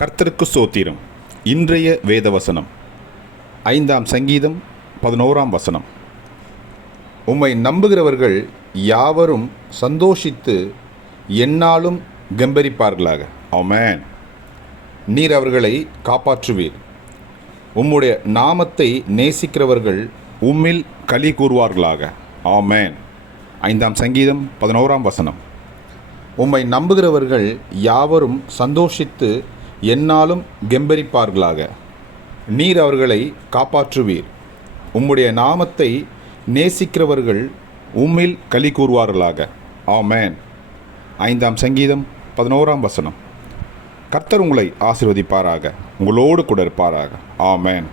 கர்த்தருக்கு சோத்திரம். இன்றைய வேதவசனம். ஐந்தாம் சங்கீதம் பதினோராம் வசனம். உம்மை நம்புகிறவர்கள் யாவரும் சந்தோஷித்து என்னாலும் கம்பரிப்பார்களாக. ஆமென். நீர் அவர்களை காப்பாற்றுவீர். உம்முடைய நாமத்தை நேசிக்கிறவர்கள் உம்மில் களி கூறுவார்களாக. ஆமேன். ஐந்தாம் சங்கீதம் பதினோராம் வசனம். உம்மை நம்புகிறவர்கள் யாவரும் சந்தோஷித்து என்னாலும் கெம்பரிப்பார்களாக. நீர் அவர்களை காப்பாற்றுவீர். உம்முடைய நாமத்தை நேசிக்கிறவர்கள் உம்மில் களி கூறுவார்களாக. ஆமேன். ஐந்தாம் சங்கீதம் பதினோராம் வசனம். கர்த்தர் உங்களை ஆசிர்வதிப்பாராக. உங்களோடு கூட இருப்பாராக. ஆமேன்.